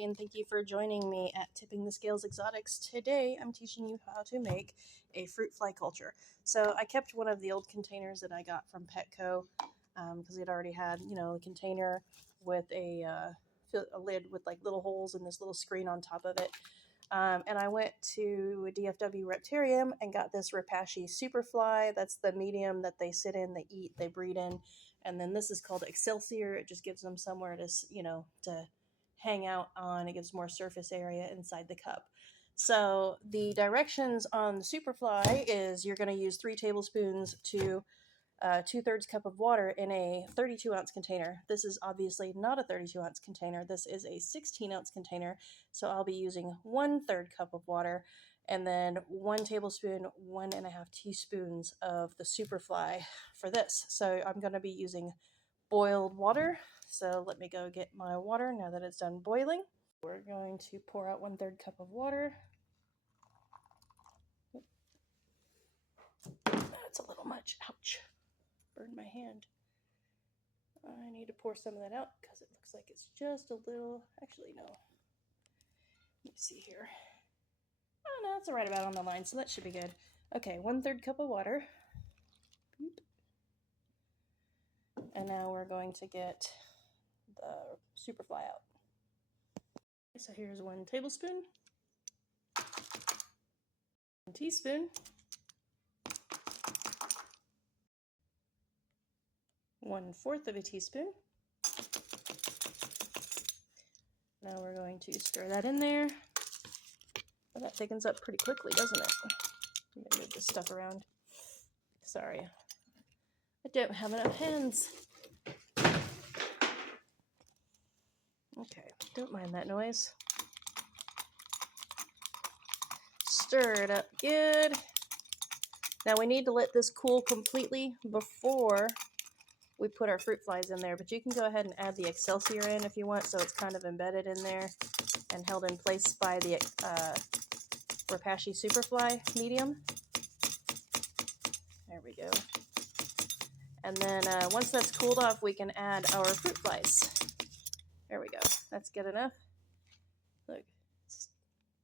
everybody, and thank you for joining me at Tipping the Scales Exotics. Today I'm teaching you how to make a fruit fly culture. So I kept one of the old containers that I got from Petco because it already had, a container with a lid with like little holes and this little screen on top of it. And I went to DFW Reptarium and got this Rapashi Superfly. That's the medium that they sit in, they eat, they breed in. And then this is called Excelsior. It just gives them somewhere to hang out on. It gives more surface area inside the cup. So the directions on the Superfly is you're going to use 3 tablespoons to 2/3 cup of water in a 32-ounce container. This is obviously not a 32-ounce container. This is a 16-ounce container. So I'll be using 1/3 cup of water and then 1 tablespoon, 1.5 teaspoons of the Superfly for this. So I'm going to be using boiled water. So let me go get my water now that it's done boiling. We're going to pour out 1/3 cup of water. That's a little much. Ouch. Burned my hand. I need to pour some of that out because it looks like it's just a little, actually no. Let me see here. Oh no, it's right about on the line, so that should be good. Okay, 1/3 cup of water. And now we're going to get the Superfly out. So here's 1 tablespoon, 1 teaspoon, 1/4 of a teaspoon. Now we're going to stir that in there. Well, that thickens up pretty quickly, doesn't it? I'm gonna move this stuff around. Sorry, I don't have enough hands. Okay, don't mind that noise. Stir it up good. Now we need to let this cool completely before we put our fruit flies in there, but you can go ahead and add the Excelsior in if you want, so it's kind of embedded in there and held in place by the Rapashi Superfly medium. There we go. And then once that's cooled off, we can add our fruit flies. There we go. That's good enough. Look, it's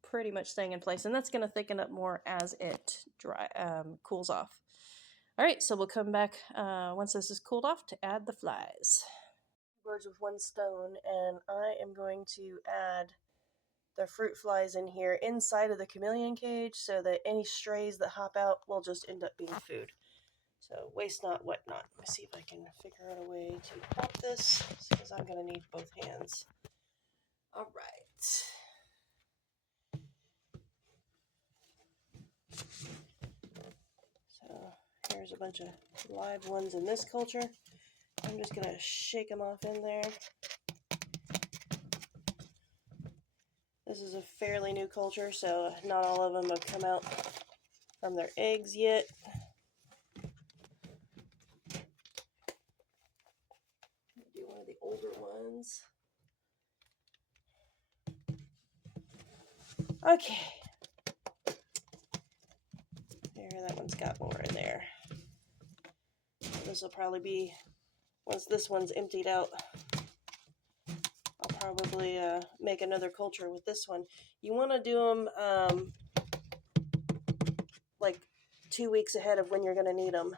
pretty much staying in place, and that's going to thicken up more as it cools off. All right, so we'll come back once this is cooled off to add the flies. Birds with one stone, and I am going to add the fruit flies in here inside of the chameleon cage so that any strays that hop out will just end up being food. So waste not, wet not. Let me see if I can figure out a way to pop this because I'm going to need both hands. All right. So here's a bunch of live ones in this culture. I'm just going to shake them off in there. This is a fairly new culture, so not all of them have come out from their eggs yet. Do one of the older ones. Okay. There, that one's got more in there. This will probably be, once this one's emptied out, I'll probably make another culture with this one. You want to do them like 2 weeks ahead of when you're going to need them.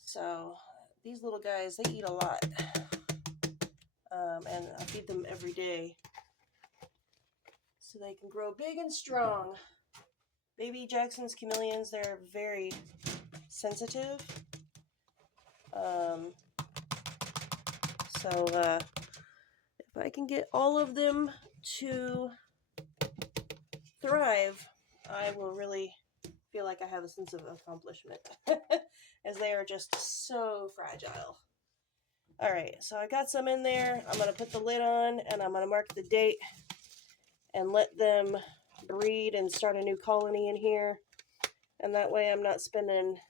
So these little guys, they eat a lot. And I feed them every day so they can grow big and strong. Baby Jackson's chameleons, they're very sensitive. So if I can get all of them to thrive, I will really feel like I have a sense of accomplishment as they are just so fragile. All right, so I got some in there. I'm going to put the lid on and I'm going to mark the date and let them breed and start a new colony in here. And that way I'm not spending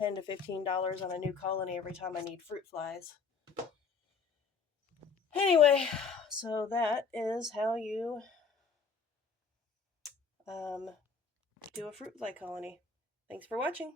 $10 to $15 on a new colony every time I need fruit flies. Anyway, so that is how you do a fruit fly colony. Thanks for watching.